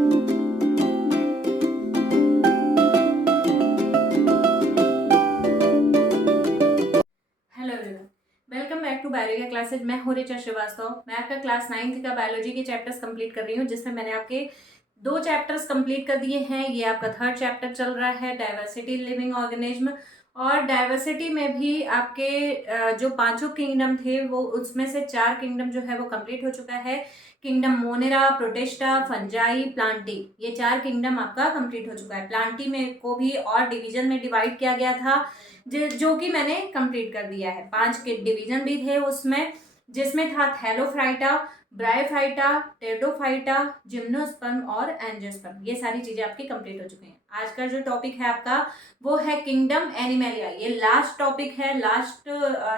Hello everyone, welcome back to biology classes. मैं हूँ ऋचा श्रीवास्तव। मैं आपका क्लास 9th का बायोलॉजी के चैप्टर्स कंप्लीट कर रही हूँ, जिसमें मैंने आपके 2 चैप्टर्स कंप्लीट कर दिए हैं। ये आपका 3rd चैप्टर चल रहा है, डाइवर्सिटी लिविंग ऑर्गेनिज्म। और डाइवर्सिटी में भी आपके जो 5 किंगडम थे, वो उसमें से 4 किंगडम जो है वो कंप्लीट हो चुका है। Kingdom Monera, protista, fungi, Plantae, ये 4 किंगडम आपका कंप्लीट हो चुका है। प्लांटी में को भी और डिवीजन में डिवाइड किया गया था, जो कि मैंने कंप्लीट कर दिया है। 5 के डिवीजन भी थे उसमें, जिसमें था थैलोफ्राइटा, ब्रायोफाइटा, टेटोफाइटा, जिम्नोस्पर्म और एंजियोस्पर्म। ये सारी चीजें आपकी कंप्लीट हो चुकी हैं। आज का जो टॉपिक है आपका वो है किंगडम एनिमलिया। ये लास्ट टॉपिक है, लास्ट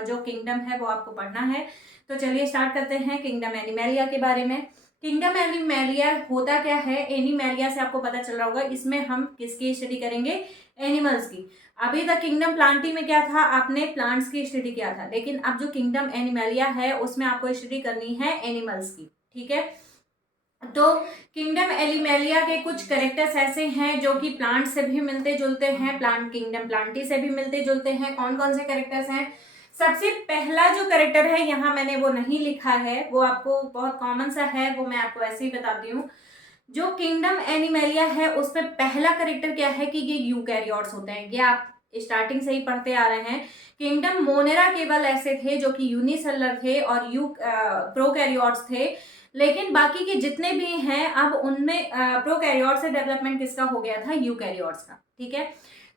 जो किंगडम है वो आपको पढ़ना है। तो चलिए स्टार्ट करते हैं किंगडम एनिमलिया के बारे में। किंगडम एनिमलिया होता क्या है? एनिमलिया से आपको पता चल रहा होगा, इसमें हम किसकी स्टडी करेंगे? एनिमल्स की। अभी तक किंगडम प्लांटी में क्या था? आपने प्लांट्स की स्टडी किया था, लेकिन अब जो किंगडम एनिमलिया है उसमें आपको स्टडी करनी है एनिमल्स की। ठीक है, तो किंगडम एनिमलिया के कुछ कैरेक्टर्स ऐसे हैं जो कि प्लांट से भी मिलते जुलते हैं, प्लांट किंगडम प्लांटी से भी मिलते जुलते हैं। कौन कौन से कैरेक्टर्स हैं? सबसे पहला जो कैरेक्टर है, यहाँ मैंने वो नहीं लिखा है, वो आपको बहुत कॉमन सा है, वो मैं आपको ऐसे ही बताती हूँ। जो किंगडम एनिमलिया है उसमें पहला कैरेक्टर क्या है कि ये यूकैरियोट्स होते हैं। ये आप स्टार्टिंग से ही पढ़ते आ रहे हैं। किंगडम मोनेरा केवल ऐसे थे जो कि यूनिसेलुलर थे और प्रोकैरियोट्स थे, लेकिन बाकी के जितने भी हैं अब उनमें प्रोकैरियोट से डेवलपमेंट किसका हो गया था? यूकैरियोट्स का। ठीक है,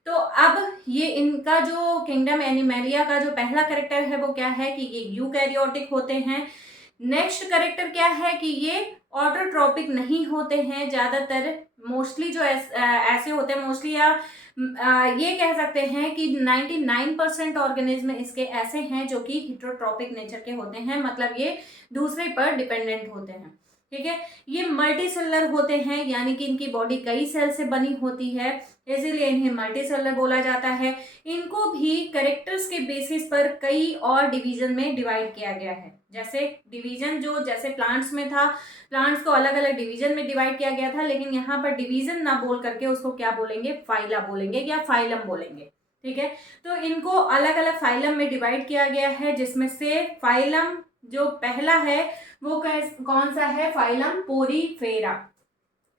तो अब ये इनका जो किंगडम एनिमलिया का जो पहला कैरेक्टर है वो क्या है कि ये यूकैरियोटिक होते हैं। नेक्स्ट कैरेक्टर क्या है कि ये ऑटोट्रॉपिक नहीं होते हैं ज्यादातर, मोस्टली जो ऐसे होते हैं मोस्टली, या ये कह सकते हैं कि 99% ऑर्गेनिज्म इसके ऐसे हैं जो कि हिट्रोट्रॉपिक नेचर के होते हैं, मतलब ये दूसरे पर डिपेंडेंट होते हैं। ठीक है, ये मल्टी सेलुलर होते हैं, यानी कि इनकी बॉडी कई सेल से बनी होती है, इसीलिए इन्हें मल्टी सेलुलर बोला जाता है। इनको भी कैरेक्टर्स के बेसिस पर कई और डिवीजन में डिवाइड किया गया है। जैसे डिवीजन जो जैसे प्लांट्स में था, प्लांट्स को अलग अलग डिवीजन में डिवाइड किया गया था, लेकिन यहाँ पर डिवीजन ना बोल करके उसको क्या बोलेंगे? फाइला बोलेंगे या फाइलम बोलेंगे। ठीक है, तो इनको अलग अलग फाइलम में डिवाइड किया गया है, जिसमें से फाइलम जो पहला है वो कौन सा है? फाइलम पोरीफेरा,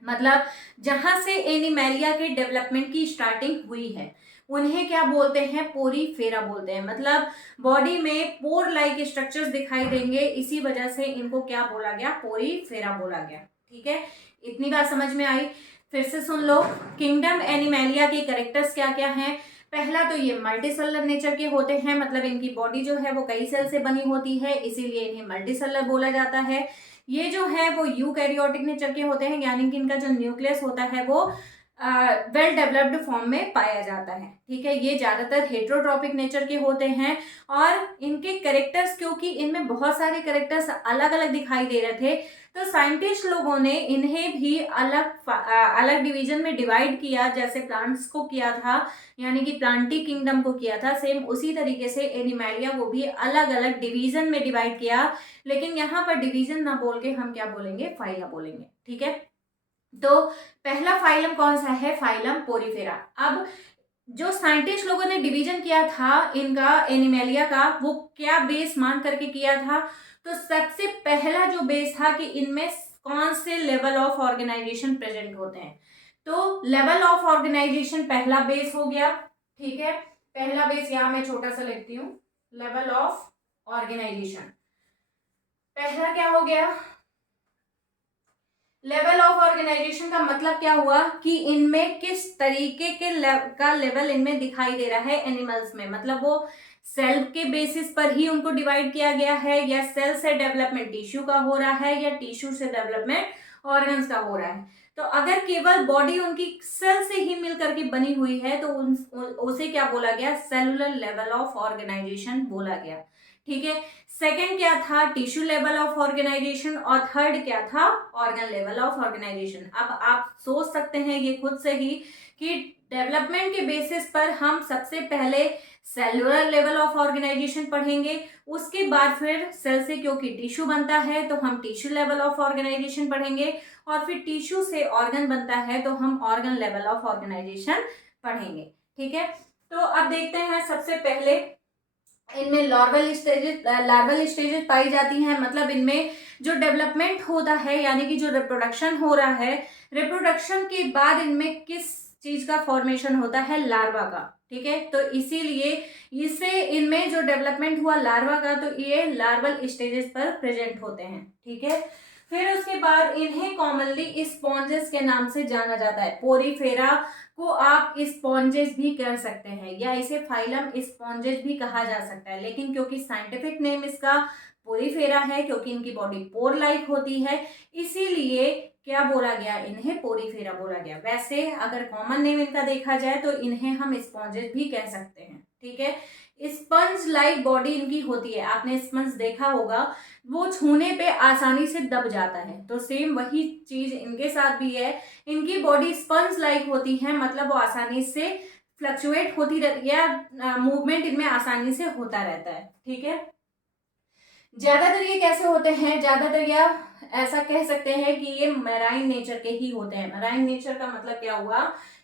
मतलब जहां से एनिमलिया के डेवलपमेंट की स्टार्टिंग हुई है उन्हें क्या बोलते हैं? पोरीफेरा बोलते हैं। मतलब बॉडी में पोर लाइक स्ट्रक्चर्स दिखाई देंगे, इसी वजह से इनको क्या बोला गया? पोरीफेरा बोला गया। ठीक है, इतनी बात समझ में आई? फिर से सुन लो, किंगडम एनिमलिया के कैरेक्टर्स क्या क्या हैं। पहला तो ये मल्टीसेलुलर नेचर के होते हैं, मतलब इनकी बॉडी जो है वो कई सेल से बनी होती है, इसीलिए इन्हें मल्टीसेलुलर बोला जाता है। ये जो है वो यूकैरियोटिक नेचर के होते हैं, यानी कि इनका जो न्यूक्लियस होता है वो वेल डेवलप्ड फॉर्म में पाया जाता है। ठीक है, ये ज्यादातर हेट्रोट्रॉपिक नेचर के होते हैं। और इनके कैरेक्टर्स, क्योंकि इनमें बहुत सारे कैरेक्टर्स अलग अलग दिखाई दे रहे थे, तो साइंटिस्ट लोगों ने इन्हें भी अलग डिवीजन में डिवाइड किया, जैसे प्लांट्स को किया था, यानी कि प्लांटी किंगडम को किया था, सेम उसी तरीके से एनिमलिया को भी अलग अलग डिवीजन में डिवाइड किया। लेकिन यहाँ पर डिवीजन ना बोल के हम क्या बोलेंगे? फाइला बोलेंगे। ठीक है, तो पहला फाइलम कौन सा है? Phylum Porifera. अब जो साइंटिस्ट लोगों ने डिवीजन किया था इनका एनिमलिया का, वो क्या बेस मान करके किया था? तो सबसे पहला जो बेस था कि इनमें कौन से लेवल ऑफ ऑर्गेनाइजेशन प्रेजेंट होते हैं। तो लेवल ऑफ ऑर्गेनाइजेशन पहला बेस हो गया। ठीक है, पहला बेस यहां मैं छोटा सा लिखती हूँ, लेवल ऑफ ऑर्गेनाइजेशन पहला क्या हो गया? लेवल ऑफ ऑर्गेनाइजेशन का मतलब क्या हुआ कि इनमें किस तरीके के का लेवल इनमें दिखाई दे रहा है एनिमल्स में, मतलब वो सेल के बेसिस पर ही उनको डिवाइड किया गया है, या सेल से डेवलपमेंट टिश्यू का हो रहा है, या टिश्यू से डेवलपमेंट ऑर्गन्स का हो रहा है। तो अगर केवल बॉडी उनकी सेल से ही मिलकर के बनी हुई है तो उसे क्या बोला गया? सेलुलर लेवल ऑफ ऑर्गेनाइजेशन बोला गया। ठीक है, सेकेंड क्या था? टिश्यू लेवल ऑफ ऑर्गेनाइजेशन, और थर्ड क्या था? Organ level of organisation. अब आप सोच सकते हैं ये खुद से ही कि डेवलपमेंट के बेसिस पर हम सबसे पहले सेलुलर लेवल ऑफ ऑर्गेनाइजेशन पढ़ेंगे। उसके बाद फिर सेल से क्योंकि टिश्यू बनता है तो हम टिश्यू लेवल ऑफ ऑर्गेनाइजेशन पढ़ेंगे, और फिर टिश्यू से ऑर्गन बनता है तो हम ऑर्गन लेवल ऑफ ऑर्गेनाइजेशन पढ़ेंगे। ठीक है, तो अब देखते हैं सबसे पहले इनमें लार्वल स्टेजेस पाई जाती हैं, मतलब इनमें जो डेवलपमेंट होता है यानी कि जो रिप्रोडक्शन हो रहा है, रिप्रोडक्शन के बाद इनमें किस चीज का फॉर्मेशन होता है, लार्वा का। ठीक है, तो इसीलिए इससे इनमें जो डेवलपमेंट हुआ लार्वा का, तो ये लार्वल स्टेजेस पर प्रेजेंट होते हैं। ठीक है, फिर उसके बाद इन्हें कॉमनली स्पॉन्जेस के नाम से जाना जाता है। पोरीफेरा को आप स्पॉन्जेस भी कह सकते हैं या इसे फाइलम स्पॉन्जेस भी कहा जा सकता है, लेकिन क्योंकि साइंटिफिक नेम इसका पोरीफेरा है, क्योंकि इनकी बॉडी पोर लाइक होती है, इसीलिए क्या बोला गया, इन्हें पोरीफेरा बोला गया। वैसे अगर कॉमन नेम इनका देखा जाए तो इन्हें हम स्पॉन्जेस भी कह सकते हैं। ठीक है, स्पंज लाइक बॉडी इनकी होती है, आपने स्पंज देखा होगा, वो छूने पे आसानी से दब जाता है, तो सेम वही चीज इनके साथ भी है। इनकी बॉडी स्पंज लाइक होती है, मतलब वो आसानी से फ्लक्चुएट होती रहती है, या मूवमेंट इनमें आसानी से होता रहता है। ठीक है, ज्यादातर ये कैसे होते हैं, ज्यादातर या ऐसा कह सकते हैं कि ये मैराइन नेचर के ही होते हैं। मैराइन नेचर का मतलब क्या हुआ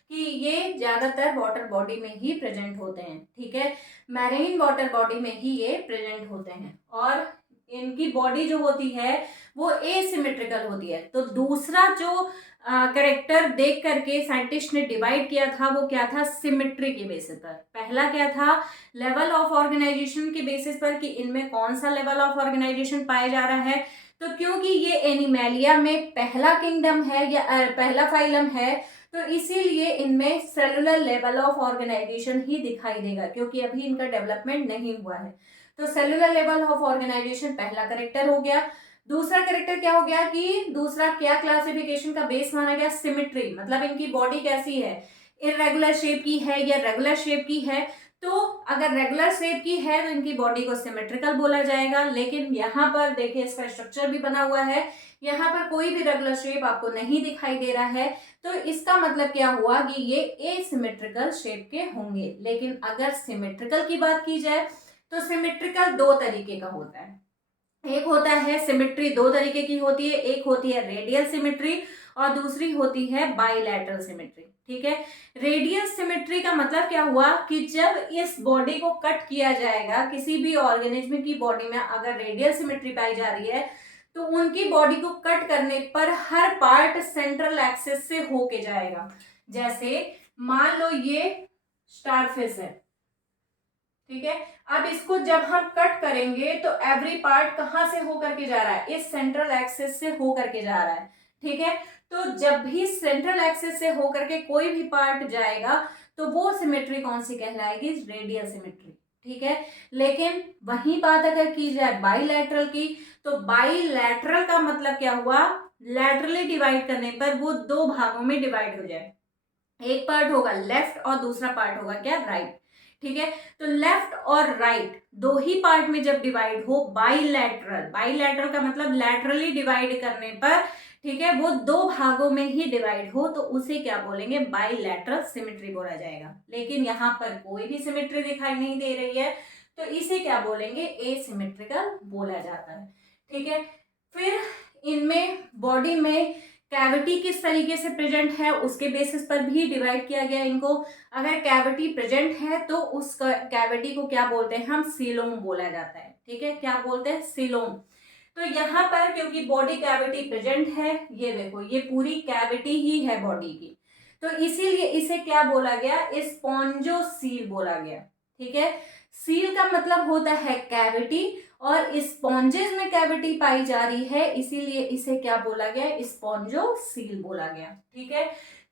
कि ये ज्यादातर वाटर बॉडी में ही प्रेजेंट होते हैं। ठीक है, मैरीन वाटर बॉडी में ही ये प्रेजेंट होते हैं, और इनकी बॉडी जो होती है वो एसिमेट्रिकल होती है। तो दूसरा जो करेक्टर देख करके साइंटिस्ट ने डिवाइड किया था वो क्या था, सिमेट्री के बेसिस पर। पहला क्या था, लेवल ऑफ ऑर्गेनाइजेशन के बेसिस पर कि इनमें कौन सा लेवल ऑफ ऑर्गेनाइजेशन पाया जा रहा है। तो क्योंकि ये एनिमेलिया में पहला किंगडम है या पहला फाइलम है, तो इसीलिए इनमें सेलुलर लेवल ऑफ ऑर्गेनाइजेशन ही दिखाई देगा, क्योंकि अभी इनका डेवलपमेंट नहीं हुआ है। तो सेलुलर लेवल ऑफ ऑर्गेनाइजेशन पहला करेक्टर हो गया। दूसरा करेक्टर क्या हो गया कि दूसरा क्या क्लासिफिकेशन का बेस माना गया, सिमेट्री, मतलब इनकी बॉडी कैसी है, इरेगुलर शेप की है या रेगुलर शेप की है। तो अगर रेगुलर शेप की है तो इनकी बॉडी को सिमेट्रिकल बोला जाएगा, लेकिन यहाँ पर देखिए इसका स्ट्रक्चर भी बना हुआ है, यहाँ पर कोई भी रेगुलर शेप आपको नहीं दिखाई दे रहा है, तो इसका मतलब क्या हुआ कि ये एसिमेट्रिकल शेप के होंगे। लेकिन अगर सिमेट्रिकल की बात की जाए तो सिमेट्रिकल दो तरीके का होता है। एक होता है सिमेट्री, दो तरीके की होती है, एक होती है रेडियल सिमेट्री और दूसरी होती है बाइलैटरल सिमेट्री। ठीक है, रेडियल सिमेट्री का मतलब क्या हुआ कि जब इस बॉडी को कट किया जाएगा, किसी भी ऑर्गेनिज्म की बॉडी में अगर रेडियल सिमेट्री पाई जा रही है तो उनकी बॉडी को कट करने पर हर पार्ट सेंट्रल एक्सिस से होके जाएगा। जैसे मान लो ये स्टारफिश है, ठीक है, अब इसको जब हम कट करेंगे तो एवरी पार्ट कहां से होकर के जा रहा है, इस सेंट्रल एक्सिस से होकर के जा रहा है। ठीक है, तो जब भी सेंट्रल एक्सिस से होकर के कोई भी पार्ट जाएगा तो वो सिमेट्री कौन सी कहलाएगी, रेडियल सिमेट्री। ठीक है, लेकिन वही बात अगर की जाए बाइलैटरल की, तो बाइलैटरल का मतलब क्या हुआ, लैटरली डिवाइड करने पर वो दो भागों में डिवाइड हो जाए, एक पार्ट होगा लेफ्ट और दूसरा पार्ट होगा क्या, राइट। ठीक है, तो लेफ्ट और राइट दो ही पार्ट में जब डिवाइड हो बाइलैटरल, बाइलैटरल का मतलब लैटरली डिवाइड करने पर, ठीक है, वो दो भागों में ही डिवाइड हो तो उसे क्या बोलेंगे, बाइलैटरल सिमेट्री बोला जाएगा। लेकिन यहाँ पर कोई भी सिमेट्री दिखाई नहीं दे रही है तो इसे क्या बोलेंगे, एसिमेट्रिकल बोला जाता है। ठीक है, फिर इनमें बॉडी में कैविटी किस तरीके से प्रेजेंट है उसके बेसिस पर भी डिवाइड किया गया इनको। अगर कैविटी प्रेजेंट है तो उस कैविटी को क्या बोलते हैं, हम सीलोम बोला जाता है। ठीक है, क्या बोलते हैं, सीलोम। तो यहाँ पर क्योंकि बॉडी कैविटी प्रेजेंट है, ये देखो ये पूरी कैविटी ही है बॉडी की, तो इसीलिए इसे क्या बोला गया, स्पॉन्जोसील बोला गया। ठीक है, सील का मतलब होता है कैविटी और स्पॉन्जेस में कैविटी पाई जा रही है, इसीलिए इसे क्या बोला गया, स्पॉन्जोसील बोला गया। ठीक है,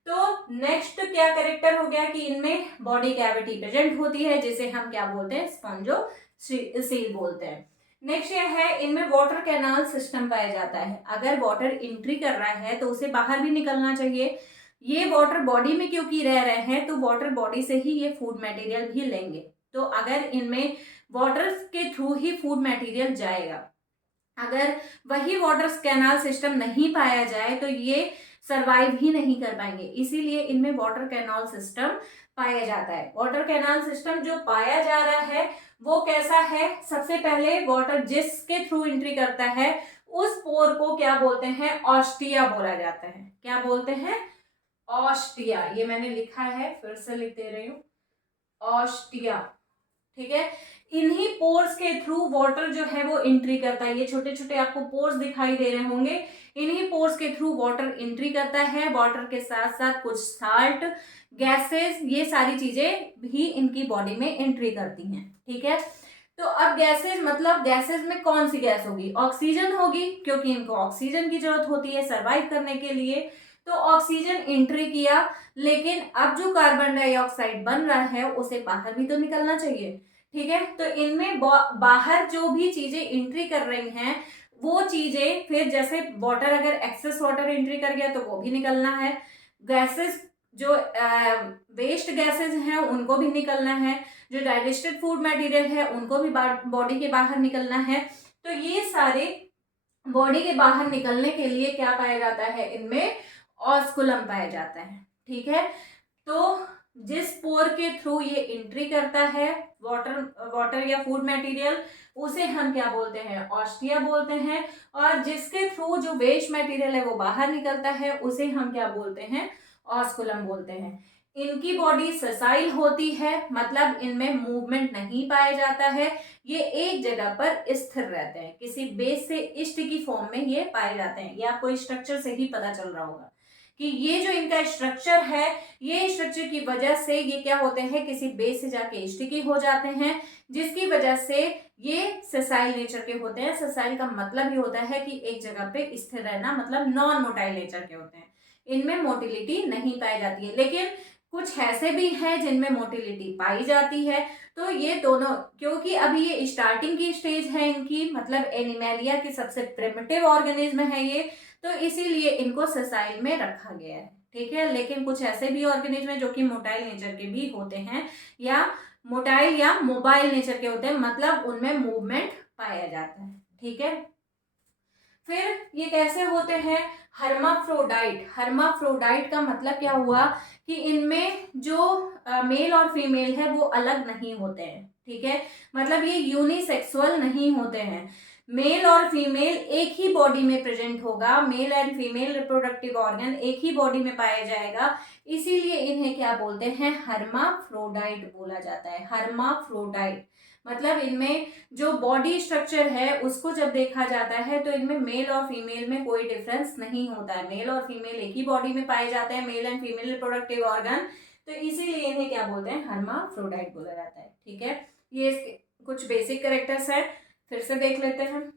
तो नेक्स्ट क्या कैरेक्टर हो गया कि इनमें बॉडी कैविटी प्रेजेंट होती है जिसे हम क्या बोलते हैं, स्पॉन्जोसील बोलते हैं। नेक्स्ट ये है, इनमें वाटर कैनाल सिस्टम पाया जाता है। अगर वाटर एंट्री कर रहा है तो उसे बाहर भी निकलना चाहिए। ये वाटर बॉडी में क्योंकि रह रहे हैं तो वाटर बॉडी से ही ये फूड मटेरियल भी लेंगे, तो अगर इनमें वाटर के थ्रू ही फूड मटेरियल जाएगा, अगर वही वाटर कैनाल सिस्टम नहीं पाया जाए तो ये सरवाइव ही नहीं कर पाएंगे। इसीलिए इनमें वाटर कैनाल सिस्टम पाया जाता है। वाटर कैनाल सिस्टम जो पाया जा रहा है वो कैसा है? सबसे पहले वाटर जिसके थ्रू एंट्री करता है उस पोर को क्या बोलते हैं? ऑस्टिया बोला जाता है। क्या बोलते हैं? ऑस्टिया। ये मैंने लिखा है, फिर से लिख दे रही हूँ, ऑस्टिया। ठीक है, इन्हीं पोर्स के थ्रू वाटर जो है वो एंट्री करता है। ये छोटे छोटे आपको पोर्स दिखाई दे रहे होंगे, इन्हीं पोर्स के थ्रू वाटर एंट्री करता है। वाटर के साथ साथ कुछ साल्ट, गैसेस, ये सारी चीजें भी इनकी बॉडी में एंट्री करती हैं। ठीक है, तो अब गैसेस मतलब गैसेस में कौन सी गैस होगी? ऑक्सीजन होगी, क्योंकि इनको ऑक्सीजन की जरूरत होती है सर्वाइव करने के लिए। तो ऑक्सीजन एंट्री किया, लेकिन अब जो कार्बन डाइऑक्साइड बन रहा है उसे बाहर भी तो निकलना चाहिए। ठीक है, तो इनमें बाहर जो भी चीजें एंट्री कर रही हैं वो चीजें फिर जैसे वाटर, अगर एक्सेस वाटर एंट्री कर गया तो वो भी निकलना है। गैसेस जो वेस्ट गैसेस हैं उनको भी निकलना है। जो डाइजेस्टेड फूड मटेरियल है उनको भी बॉडी के बाहर निकलना है। तो ये सारे बॉडी के बाहर निकलने के लिए क्या पाया जाता है? इनमें ऑस्कुलम पाया जाता है। ठीक है, तो जिस पोर के थ्रू ये एंट्री करता है वाटर या फूड मटेरियल, उसे हम क्या बोलते हैं? ऑस्टिया बोलते हैं। और जिसके थ्रू जो वेस्ट मटेरियल है वो बाहर निकलता है उसे हम क्या बोलते हैं? ऑस्कुलम बोलते हैं। इनकी बॉडी ससाइल होती है, मतलब इनमें मूवमेंट नहीं पाया जाता है। ये एक जगह पर स्थिर रहते हैं, किसी बेस से स्टिकी फॉर्म में ये पाए जाते हैं। ये आपको स्ट्रक्चर से ही पता चल रहा होगा कि ये जो इनका स्ट्रक्चर है, ये स्ट्रक्चर की वजह से ये क्या होते हैं? किसी बेस से जाके स्टिकी हो जाते हैं, जिसकी वजह से ये ससाइल नेचर के होते हैं। ससाइल का मतलब ये होता है कि एक जगह पे स्थिर रहना, मतलब नॉन मोटाइल नेचर के होते हैं। इनमें मोटिलिटी नहीं पाई जाती है, लेकिन कुछ ऐसे भी हैं जिनमें मोटिलिटी पाई जाती है। तो ये दोनों, क्योंकि अभी ये स्टार्टिंग की स्टेज है इनकी, मतलब एनिमेलिया की सबसे प्रिमिटिव ऑर्गेनिज्म है ये, तो इसीलिए इनको ससाइल में रखा गया है। ठीक है, लेकिन कुछ ऐसे भी ऑर्गेनिज्म हैं जो कि मोटाइल नेचर के भी होते हैं, या मोटाइल या मोबाइल नेचर के होते हैं, मतलब उनमें मूवमेंट पाया जाता है। ठीक है, फिर ये कैसे होते हैं? हर्माफ्रोडाइट। हर्माफ्रोडाइट का मतलब क्या हुआ कि इनमें जो मेल और फीमेल है वो अलग नहीं होते हैं। ठीक है, मतलब ये यूनिसेक्सुअल नहीं होते हैं। मेल और फीमेल एक ही बॉडी में प्रेजेंट होगा, male and female reproductive organ एक ही बॉडी में पाया जाएगा, इसीलिए इन्हें क्या बोलते हैं? हर्माफ्रोडाइट बोला जाता है। हर्माफ्रोडाइट मतलब इनमें जो बॉडी स्ट्रक्चर है उसको जब देखा जाता है तो इनमें मेल और फीमेल में कोई डिफरेंस नहीं होता है। मेल और फीमेल एक ही बॉडी में पाए जाते हैं, male and female reproductive organ, तो इसीलिए इन्हें क्या बोलते हैं? हर्माफ्रोडाइट बोला जाता है। ठीक है, ये कुछ बेसिक कैरेक्टर्स है, फिर से देख लेते हैं।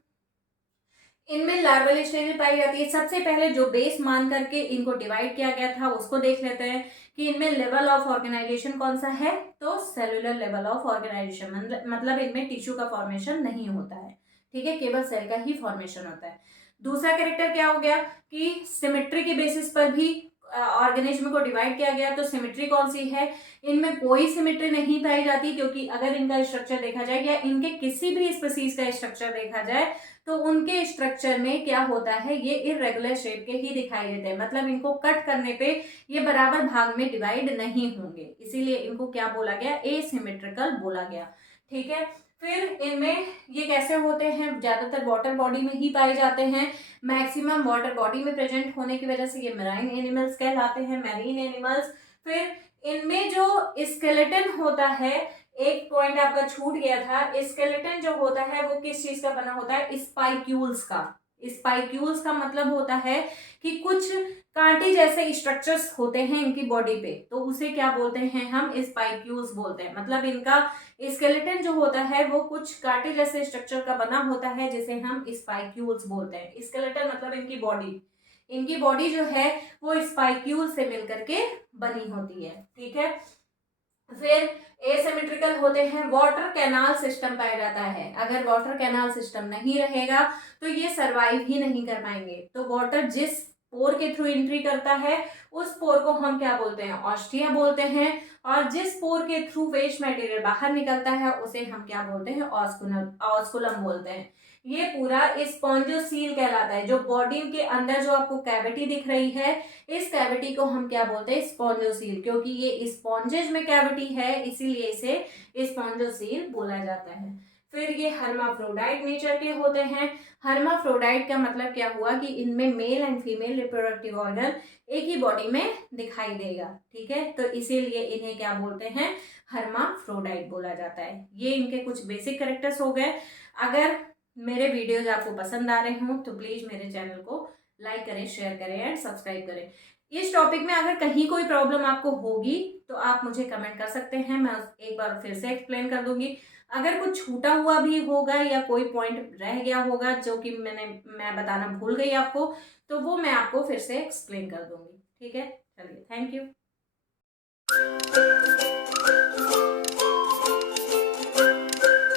इनमें लार्वल स्टेज पाई जाती है। सबसे पहले जो बेस मान करके इनको डिवाइड किया गया था उसको देख लेते हैं कि इनमें लेवल ऑफ ऑर्गेनाइजेशन कौन सा है? तो सेलुलर लेवल ऑफ ऑर्गेनाइजेशन, मतलब इनमें टिश्यू का फॉर्मेशन नहीं होता है। ठीक है, केवल सेल का ही फॉर्मेशन होता है। दूसरा कैरेक्टर क्या हो गया कि सिमेट्री के बेसिस पर भी ऑर्गेनिज्म को डिवाइड किया गया। तो सिमेट्री कौन सी है? इनमें कोई सिमेट्री नहीं पाई जाती, क्योंकि अगर इनका स्ट्रक्चर देखा जाए या इनके किसी भी स्पीसीज का स्ट्रक्चर देखा जाए तो उनके स्ट्रक्चर में क्या होता है? ये इरेगुलर शेप के ही दिखाई देते हैं, मतलब इनको कट करने पे ये बराबर भाग में डिवाइड नहीं होंगे, इसीलिए इनको क्या बोला गया? एसिमेट्रिकल बोला गया। ठीक है, फिर इनमें ये कैसे होते हैं? ज्यादातर वाटर बॉडी में ही पाए जाते हैं, मैक्सिमम वाटर बॉडी में प्रेजेंट होने की वजह से ये मैराइन एनिमल्स कहलाते हैं, मैरीन एनिमल्स। फिर इनमें जो स्केलेटन होता है, एक पॉइंट आपका छूट गया था, स्केलेटन जो होता है वो किस चीज का बना होता है? स्पाइक्यूल्स का। स्पाइक्यूल्स का मतलब होता है कि कुछ कांटे जैसे स्ट्रक्चर्स होते हैं इनकी बॉडी पे, तो उसे क्या बोलते हैं? हम स्पाइक्यूल्स बोलते हैं। मतलब इनका स्केलेटन जो होता है वो कुछ कांटे जैसे स्ट्रक्चर का बना होता है, जिसे हम स्पाइक्यूल्स बोलते हैं। स्केलेटन मतलब इनकी बॉडी, इनकी बॉडी जो है वो स्पाइक्यूल से मिलकर के बनी होती है। ठीक है, फिर एसिमेट्रिकल होते हैं, वाटर कैनाल सिस्टम पाया जाता है। अगर वाटर कैनाल सिस्टम नहीं रहेगा तो ये सरवाइव ही नहीं कर पाएंगे। तो वाटर जिस पोर के थ्रू एंट्री करता है उस पोर को हम क्या बोलते हैं? ऑस्टिया बोलते हैं। और जिस पोर के थ्रू वेस्ट मटेरियल बाहर निकलता है उसे हम क्या बोलते हैं? ऑस्कुलम बोलते हैं। ये पूरा स्पॉन्जोसील कहलाता है। जो बॉडी के अंदर जो आपको कैविटी दिख रही है, इस कैविटी को हम क्या बोलते हैं, स्पॉन्जोसील। क्योंकि ये स्पॉन्जेज में कैविटी है, इसीलिए इसे स्पॉन्जोसील बोला जाता है। फिर ये हर्माफ्रोडाइट नेचर के होते हैं। हर्माफ्रोडाइट का मतलब क्या हुआ कि इनमें male and female reproductive organ एक ही बॉडी में दिखाई देगा, ठीक है। तो इसीलिए इन्हें क्या बोलते हैं, हर्माफ्रोडाइट बोला जाता है। ये इनके कुछ बेसिक कैरेक्टर्स हो गए। अगर मेरे वीडियोज आपको पसंद आ रहे हों तो प्लीज मेरे चैनल को लाइक करें, शेयर करें एंड सब्सक्राइब करें। इस टॉपिक में अगर कहीं कोई प्रॉब्लम आपको होगी तो आप मुझे कमेंट कर सकते हैं, मैं एक बार फिर से एक्सप्लेन कर दूंगी। अगर कुछ छूटा हुआ भी होगा या कोई पॉइंट रह गया होगा जो कि मैं बताना भूल गई आपको, तो वो मैं आपको फिर से एक्सप्लेन कर दूंगी, ठीक है। चलिए, थैंक यू।